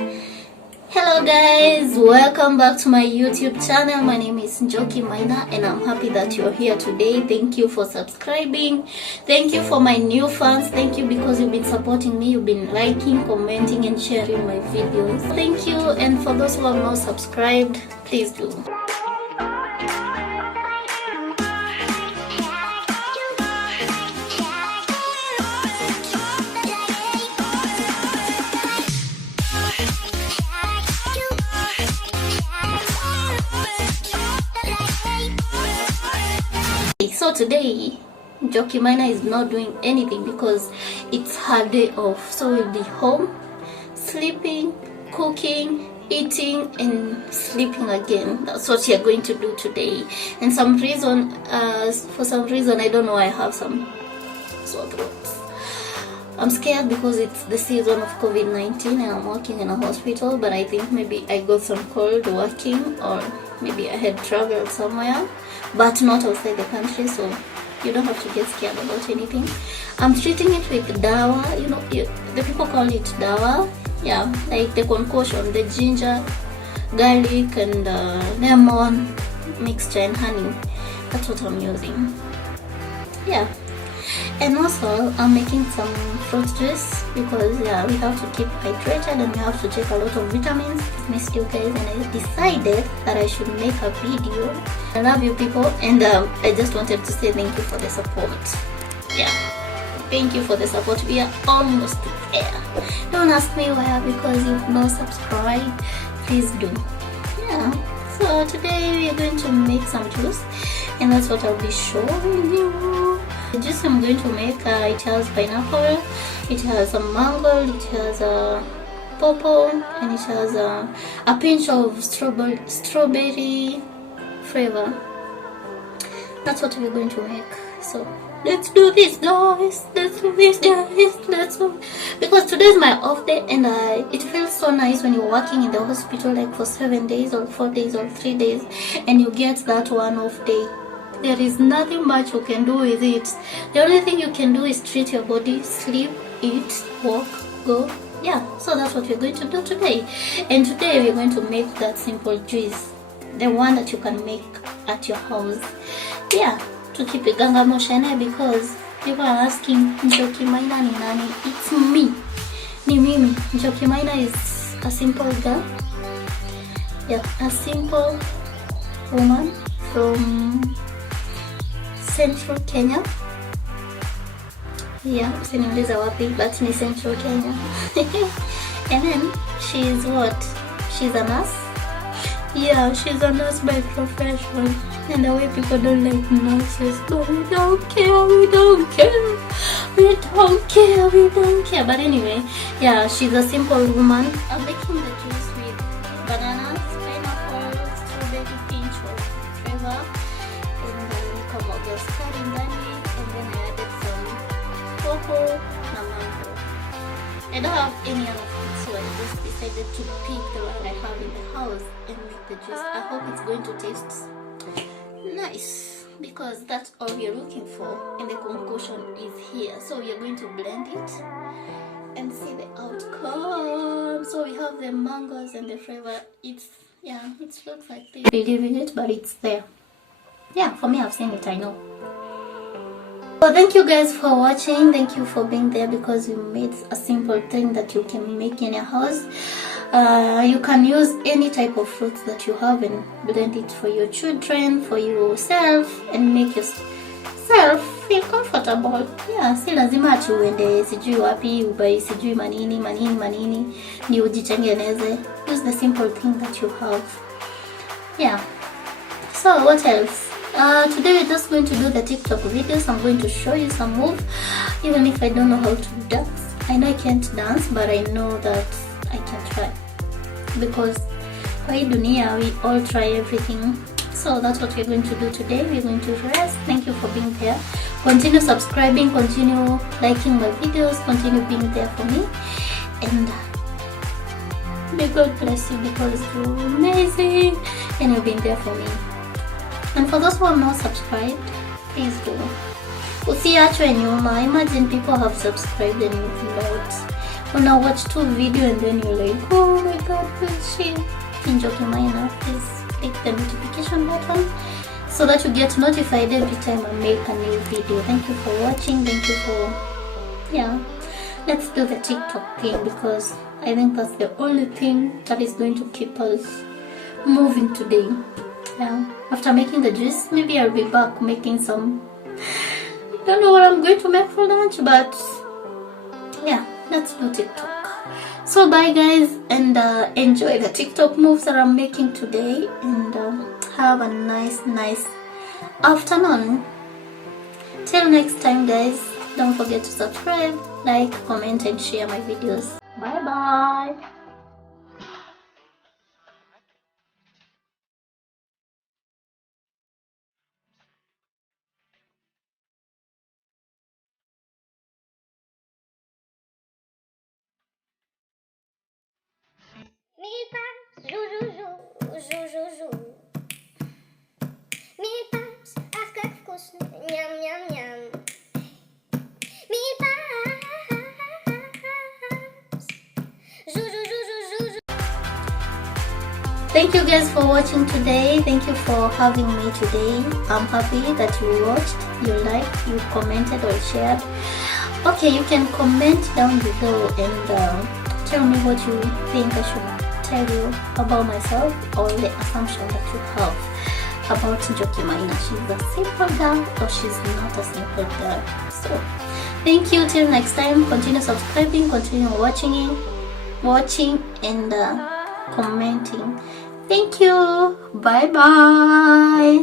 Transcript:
Hello guys, welcome back to my YouTube channel. My name is NJOKI MAINA and I'm happy that you're here today. Thank you for subscribing. Thank you for my new fans. Thank you because you've been supporting me. You've been liking, commenting and sharing my videos. Thank you, and for those who have not subscribed, please do. So today NJOKI MAINA is not doing anything because it's her day off, so we'll be home sleeping, cooking, eating and sleeping again. That's what you're going to do today. And for some reason I don't know, I have some sore throats. I'm scared because it's the season of COVID-19 and I'm working in a hospital, but I think maybe I got some cold working, or maybe I had traveled somewhere, but not outside the country, so you don't have to get scared about anything. I'm treating it with dawa, the people call it dawa, yeah, like the concoction, the ginger, garlic and lemon mixture and honey. That's what I'm using, yeah. And also I'm making some fruit juice because we have to keep hydrated and we have to take a lot of vitamins. I missed you guys and I decided that I should make a video. I love you people, and I just wanted to say thank you for the support. Yeah, thank you for the support. We are almost there. Don't ask me why, because you've not subscribed. Please do. Yeah, so today we are going to make some juice and that's what I'll be showing you. The juice I'm going to make, it has pineapple, it has a mango, it has a pawpaw, and it has a pinch of strawberry flavor. That's what we're going to make. So let's do this guys, because today's my off day and it feels so nice when you're working in the hospital like for 7 days or 4 days or 3 days and you get that one off day. There is nothing much you can do with it. The only thing you can do is treat your body, sleep, eat, walk, go. Yeah, so that's what we're going to do today. And today we're going to make that simple juice, the one that you can make at your house. Yeah, to keep it ganga moshane, because people are asking NJOKI MAINA ni nani? It's me. Ni mimi. NJOKI MAINA is a simple girl. Yeah, a simple woman from Central Kenya. Yeah, usiniuliza wapi, but ni Central Kenya. And then she's what? She's a nurse. Yeah, she's a nurse by profession. And the way people don't like nurses, but we don't care. But anyway, yeah, she's a simple woman. I'm making the juice with bananas, pineapple, strawberry, pinch of flavor, and then I added some pawpaw and mango. I don't have any other food, so I just decided to pick the one I have in the house and make the juice. I hope it's going to taste nice, because that's all we're looking for, and the concoction is here. So we are going to blend it and see the outcome. So we have the mangoes and the flavor. It looks like this. Believing it, but it's there. Yeah, for me, I've seen it, I know. So thank you guys for watching. Thank you for being there, because you made a simple thing that you can make in your house. You can use any type of fruits that you have and blend it for your children, for yourself, and make yourself feel comfortable. Yeah, si lazima ati uende sijui wapi ubai sijui manini ni ujitengeneze. Use the simple thing that you have. Yeah. So what else? Today we're just going to do the TikTok videos. I'm going to show you some moves, even if I don't know how to dance. I know I can't dance, but I know that I can try, because kwa hii dunia we all try everything. So that's what we're going to do today. We're going to rest. Thank you for being there. Continue subscribing, continue liking my videos, continue being there for me, and may God bless you, because you're amazing and you've been there for me. And for those who have not subscribed, please do. Usiachwe nyuma. Imagine people have subscribed and you've not. When I watch 2 videos and then you're like, oh my God will share NJOKI MAINA, please click the notification button so that you get notified every time I make a new video. Thank you for watching. Thank you for, let's do the TikTok thing, because I think that's the only thing that is going to keep us moving today. After making the juice, maybe I'll be back making some, I don't know what I'm going to make for lunch, but let's do TikTok. So bye guys, and enjoy the TikTok moves that I'm making today, and have a nice afternoon. Till next time guys, don't forget to subscribe, like, comment and share my videos. Bye bye. Mi paps, jou, jou, jou, jou, jou, jou. Mi paps, ach как вкусно, ням, ням, ням. Mi paps, jou, jou, jou, jou, jou, jou. Thank you guys for watching today. Thank you for having me today. I'm happy that you watched, you liked, you commented or shared. Okay, you can comment down below and tell me what you think I should tell you about myself, or the assumption that you have about NJOKI MAINA. She's a simple girl or she's not a simple girl. So thank you. Till next time, continue subscribing, continue watching and commenting. Thank you. Bye bye.